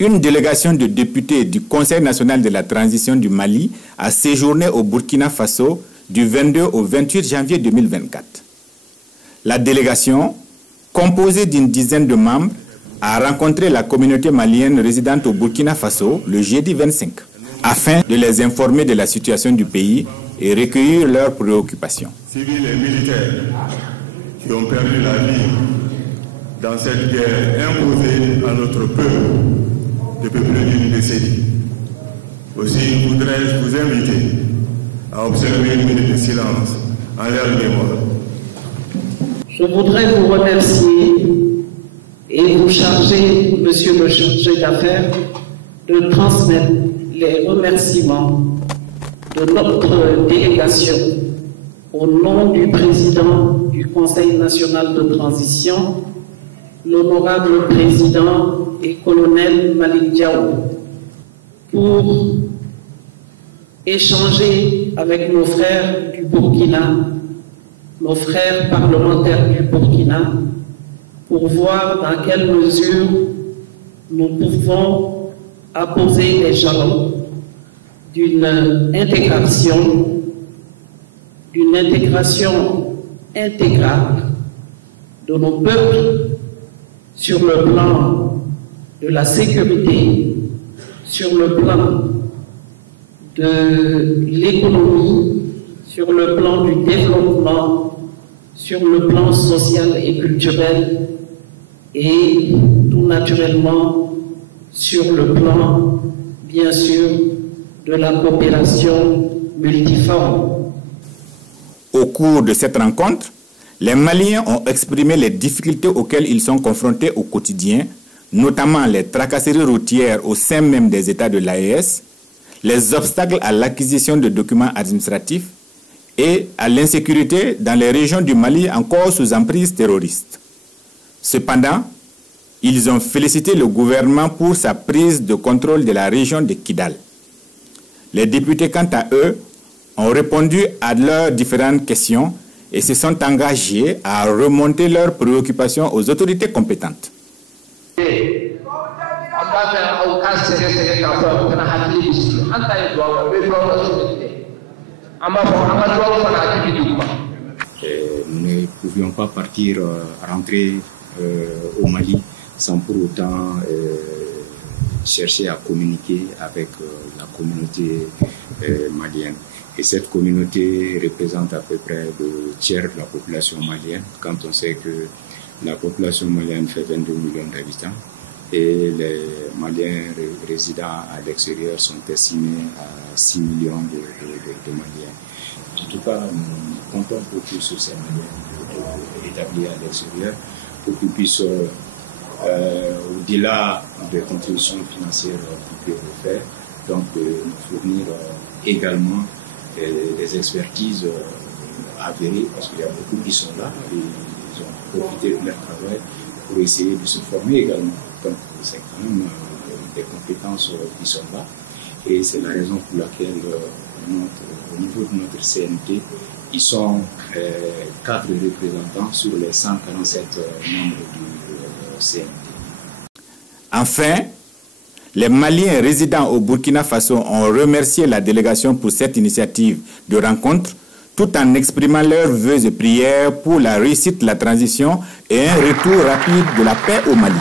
Une délégation de députés du Conseil national de la transition du Mali a séjourné au Burkina Faso du 22 au 28 janvier 2024. La délégation, composée d'une dizaine de membres, a rencontré la communauté malienne résidente au Burkina Faso le jeudi 25, afin de les informer de la situation du pays et recueillir leurs préoccupations. Civils et militaires qui ont perdu la vie dans cette guerre imposée à notre peuple depuis plus d'une décennie. Aussi voudrais-je vous inviter à observer une minute de silence en leur mémoire. Je voudrais vous remercier et vous charger, monsieur le chargé d'affaires, de transmettre les remerciements de notre délégation au nom du président du Conseil national de transition, l'honorable président et colonel Malick Diao, pour échanger avec nos frères du Burkina, nos frères parlementaires du Burkina, pour voir dans quelle mesure nous pouvons apposer les jalons d'une intégration intégrale de nos peuples sur le plan de la sécurité, sur le plan de l'économie, sur le plan du développement, sur le plan social et culturel, et tout naturellement sur le plan, bien sûr, de la coopération multiforme. Au cours de cette rencontre, les Maliens ont exprimé les difficultés auxquelles ils sont confrontés au quotidien, notamment les tracasseries routières au sein même des États de l'AES, les obstacles à l'acquisition de documents administratifs et à l'insécurité dans les régions du Mali encore sous emprise terroriste. Cependant, ils ont félicité le gouvernement pour sa prise de contrôle de la région de Kidal. Les députés, quant à eux, ont répondu à leurs différentes questions et se sont engagés à remonter leurs préoccupations aux autorités compétentes. Nous ne pouvions pas rentrer au Mali sans pour autant chercher à communiquer avec la communauté malienne. Et cette communauté représente à peu près le tiers de la population malienne, quand on sait que la population malienne fait 22 millions d'habitants et les Maliens résidant à l'extérieur sont estimés à 6 millions de Maliens. En tout cas, nous comptons beaucoup sur ces Maliens établis à l'extérieur pour qu'ils puissent, au-delà des contributions financières qu'ils peuvent faire, donc nous fournir également des expertises avérées, parce qu'il y a beaucoup qui sont là et ils ont profité de leur travail pour essayer de se former également. Donc c'est quand même des compétences qui sont là et c'est la raison pour laquelle au niveau de notre CNT, ils sont 4 représentants sur les 147 membres du CNT. Enfin, les Maliens résidant au Burkina Faso ont remercié la délégation pour cette initiative de rencontre, tout en exprimant leurs vœux et prières pour la réussite de la transition et un retour rapide de la paix au Mali.